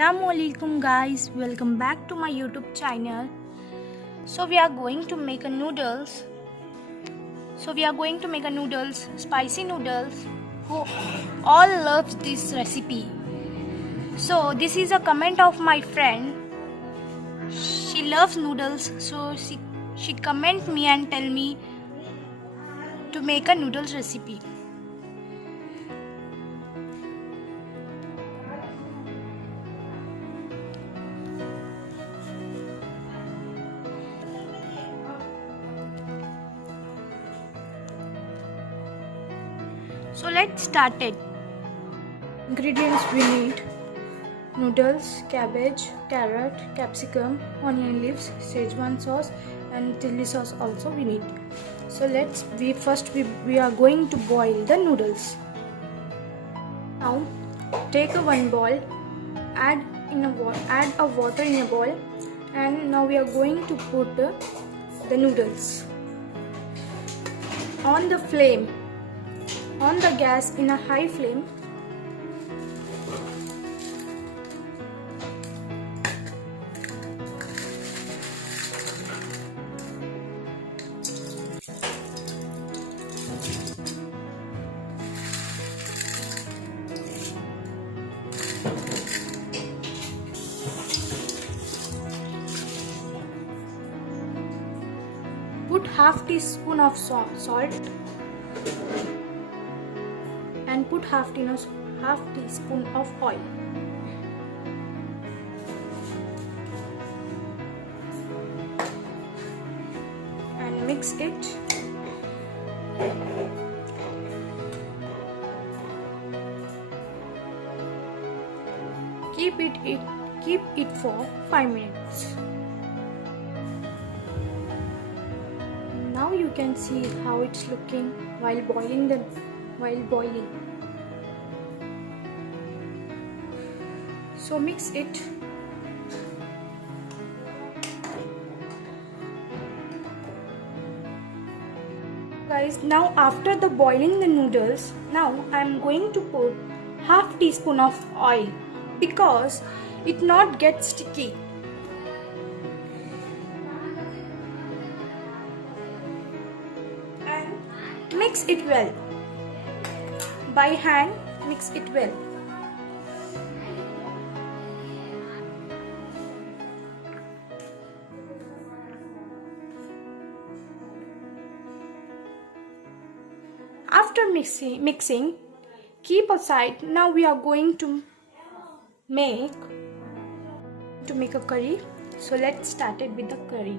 Assalamualaikum guys, welcome back to my YouTube channel. So we are going to make a noodles. Spicy noodles. Who all loves this recipe. So this is a comment of my friend. She loves noodles, so she comment me and tell me to make a noodles recipe. So let's start it. Ingredients we need: noodles, cabbage, carrot, capsicum, onion leaves, Szechuan sauce and chili sauce also we need. So we are going to boil the noodles. Now take one bowl, add a water in a bowl, and now we are going to put the noodles on the gas in a high flame. Put half teaspoon of salt and put half teaspoon of oil. And mix it. Keep it for 5 minutes. Now you can see how it's looking while boiling. So mix it. Guys, now after the boiling the noodles, now I am going to put half teaspoon of oil because it not get sticky. And mix it well. By hand, mix it well. After mixing, keep aside. Now we are going to make a curry. So let's start it with the curry.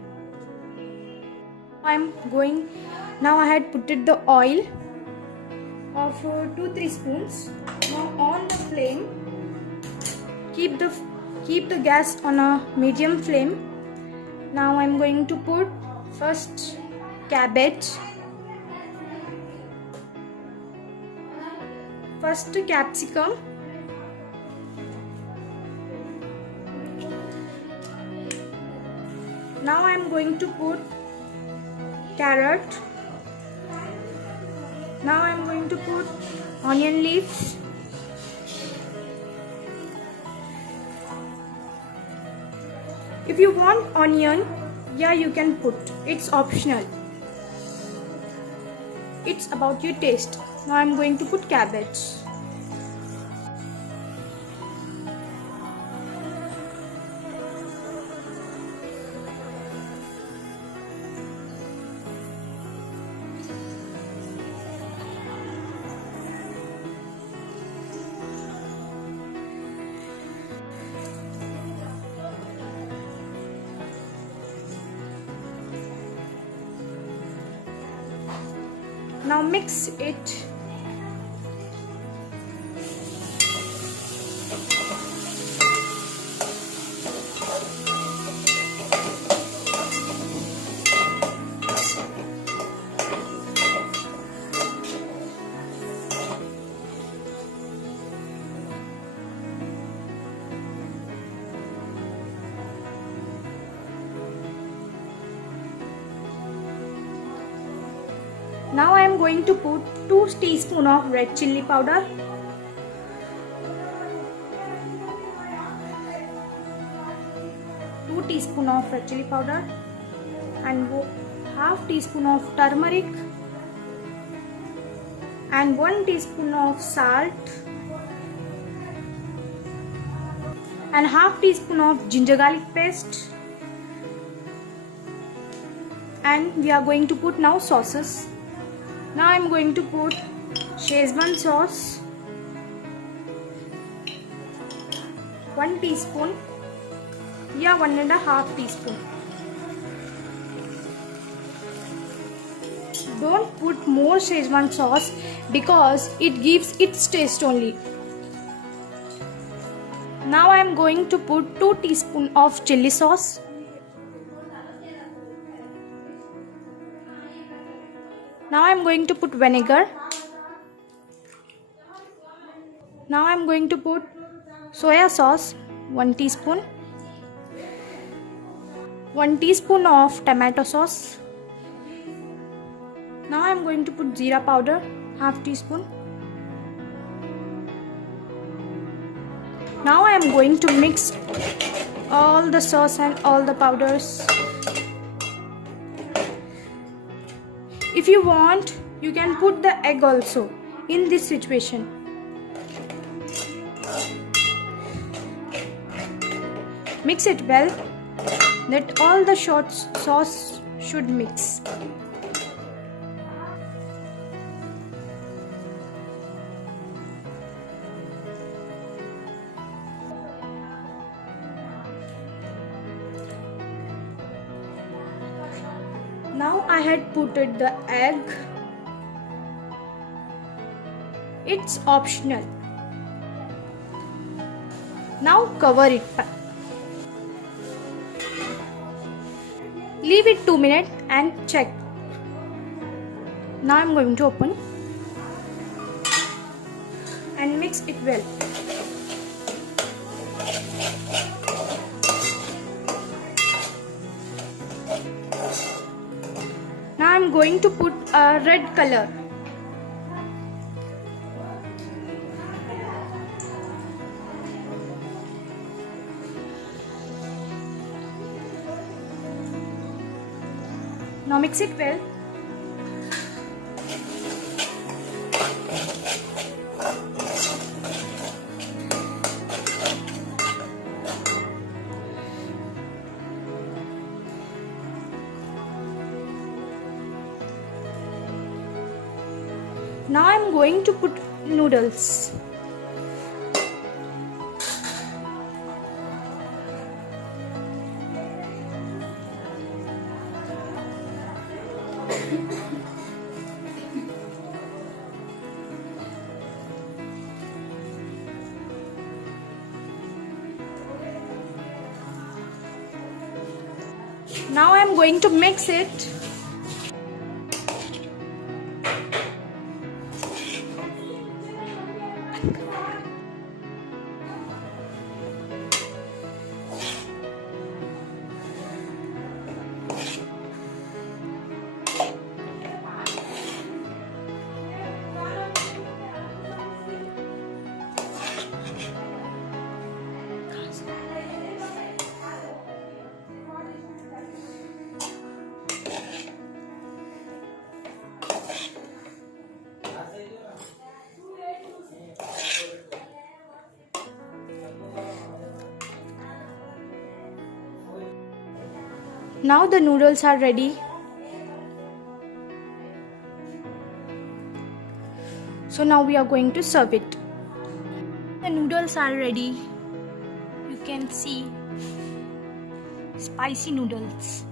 Now I had put the oil of 2-3 spoons. Now on the flame, keep the gas on a medium flame. Now I'm going to put first cabbage, first capsicum, now I'm going to put carrot, now I'm going to put onion leaves, if you want onion, yeah, you can put, it's optional, it's about your taste. Now I'm going to put cabbage. Now mix it. Now I am going to put 2 teaspoons of red chilli powder, 2 teaspoon of red chili powder and half teaspoon of turmeric and 1 teaspoon of salt and half teaspoon of ginger garlic paste. And we are going to put now sauces. Now I am going to put Szechuan sauce, 1 teaspoon, 1.5 teaspoon. Don't put more Szechuan sauce because it gives its taste only. Now I am going to put 2 teaspoon of chili sauce. Now I am going to put vinegar. Now I am going to put soya sauce, 1 teaspoon. 1 teaspoon of tomato sauce. Now I am going to put jeera powder, half teaspoon. Now I am going to mix all the sauce and all the powders. If you want, you can put the egg also in this situation. Mix it well, that all the sauce should mix. Now I had put the egg. It's optional. Now cover it. Leave it 2 minutes and check. Now I am going to open and mix it well. Now I am going to put a red color. Now mix it well. Now I am going to put noodles. Now I am going to mix it. Now the noodles are ready. So now we are going to serve it. The noodles are ready. You can see spicy noodles.